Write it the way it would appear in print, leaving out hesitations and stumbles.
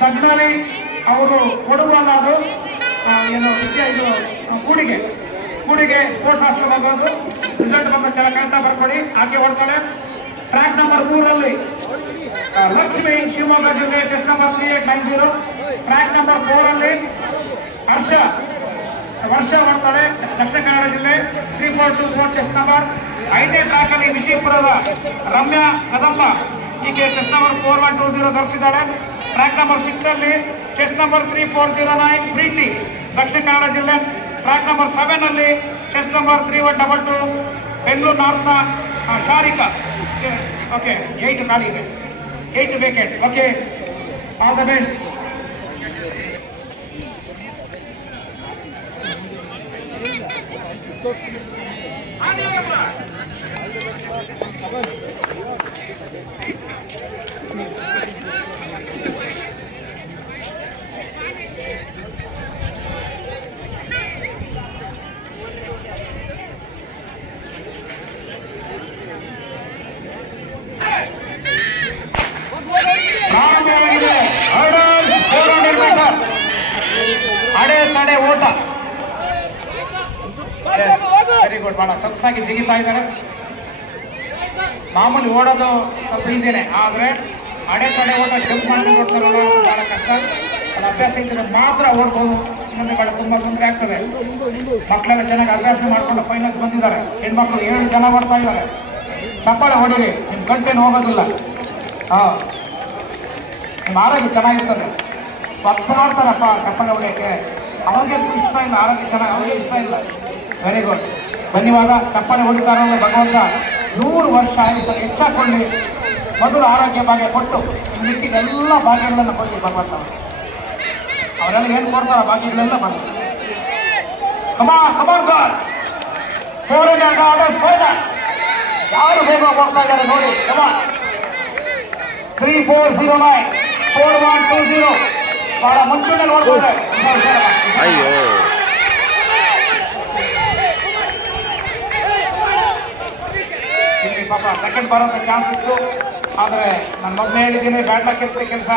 ಸಜ್ನಾಲಿ ಅವರು ಕೊಡುವಲ್ಲ ಅದು ಏನು ಇದು ಕೂಡಿಗೆ ಸ್ಪೋರ್ಟ್ಸ್ ಹಾಸ್ಟೆಲ್ ಆಗೋದು ರಿಸಲ್ಟ್ ಬಂದ ಚೆನ್ನಾಗಿ ಕಾಣ್ತಾ ಬರ್ಕೊಡಿ. ಆಕೆ ಓಡ್ತಾಳೆ. ಟ್ರ್ಯಾಕ್ ನಂಬರ್ 3 ಲಕ್ಷ್ಮಿ ಶಿವಮೊಗ್ಗ ಜಿಲ್ಲೆ ಚೆಸ್ ನಂಬರ್ 3890. ಟ್ರ್ಯಾಕ್ ನಂಬರ್ 4 ವರ್ಷ ಬರ್ತಾಳೆ ದಕ್ಷಿಣ ಕನ್ನಡ ಜಿಲ್ಲೆ 3424 ಚೆಸ್ ನಂಬರ್. 5ನೇ ಟ್ರ್ಯಾಕ್ ಅಲ್ಲಿ ವಿಜಯಪುರದ ರಮ್ಯಾ ಕದಂಬ ಈಕೆ ಚೆಸ್ ನಂಬರ್ 4120 ಧರಿಸಿದ್ದಾಳೆ. Track number 6 chest number 3409 Preethi Dakshina Kannada ಜಿಲ್ಲೆ. Track number 7 chest number 3122 Bengaluru ನಾರ್ತ್ನ ಶಾರಿಕಾ. ಓಕೆ 8 ಖಾಲಿ ಇದೆ, 8 vacant. Okay, all the best. ಅಡೆ ಓಟ ವೆರಿ ಗುಡ್. ಬಹಳ ಸೊಗಸಾಗಿ ಜಿಗಿತಾ ಇದ್ದಾರೆ. ಮಾಮೂಲಿ ಓಡೋದು ಸ್ವಲ್ಪ ಈಸಿನೇ, ಆದ್ರೆ ಅಡೆತಡೆ ಓಟ ಜಂಪ್ ಮಾಡಿ ಓಡ್ತಾರಲ್ಲ ಬಹಳ ಕಷ್ಟ. ಅದು ಅಭ್ಯಾಸ ಇದ್ರೆ ಮಾತ್ರ ಓಡ್ಬೋದು, ಇನ್ನೊಂದು ಕಡೆ ತುಂಬಾ ತೊಂದರೆ ಆಗ್ತದೆ. ಮಕ್ಕಳೆಲ್ಲ ಚೆನ್ನಾಗಿ ಅಭ್ಯಾಸ ಮಾಡ್ಕೊಂಡು ಫೈನಲ್ಸ್ ಬಂದಿದ್ದಾರೆ. ಹೆಣ್ಮಕ್ಳು 7 ಜನ ಬರ್ತಾ ಇದ್ದಾರೆ. ಚಪ್ಪಾಳೆ ಹೊಡಿರಿ, ನಿಮ್ ಗಂಟೆನೂ ಹೋಗೋದಿಲ್ಲ. ನಿಮ್ಮ ಆರೋಗ್ಯ ಚೆನ್ನಾಗಿರ್ತದೆ. ಭಕ್ತ ನೋಡ್ತಾರಪ್ಪ ಚಪ್ಪಾಳೆ ಹೊಡಿಯೋಕ್ಕೆ, ಅವಾಗೆ ಇಷ್ಟ ಇಲ್ಲ. ಆರೋಗ್ಯ ಚೆನ್ನಾಗಿ ಅವಾಗೆ ಇಷ್ಟ ಇಲ್ಲ. Very good. ಬನ್ನಿವಾಗ ಚಪ್ಪಾಳೆ ಹೊಡಿತಾರಲ್ಲ ಭಗವಂತ 100 ವರ್ಷ ಆಯಿತು ಹೆಚ್ಚಾಕೊಳ್ಳಿ. ಮೊದಲು ಆರೋಗ್ಯ ಭಾಗ್ಯ ಕೊಟ್ಟು ಮಿಕ್ಕಿದೆಲ್ಲ ಭಾಗ್ಯಗಳನ್ನು ಕೊಡಿ ಭಗವಂತ. ಅವರೆಲ್ಲ ಏನು ಕೊಡ್ತಾರ ಭಾಗ್ಯಗಳೆಲ್ಲ ಬಂದು ಯಾರು ಬೇಗ ಕೊಡ್ತಾ ಇದ್ದಾರೆ ನೋಡಿ. 3409 4120 ಬಹಳ ಮುಂಚೂಣಿ ನೋಡ್ತಾರೆ. ಇಲ್ಲಿ ಪಾಪ ಸೆಕೆಂಡ್ ಬರೋಂಥ ಚಾನ್ಸ್ ಇತ್ತು, ಆದರೆ ನನ್ನ ಮೊದಲೇ ಹೇಳಿದ್ದೀನಿ ಬ್ಯಾಡ್ ಲಕ್ ಇರ್ತದೆ ಕೆಲಸ.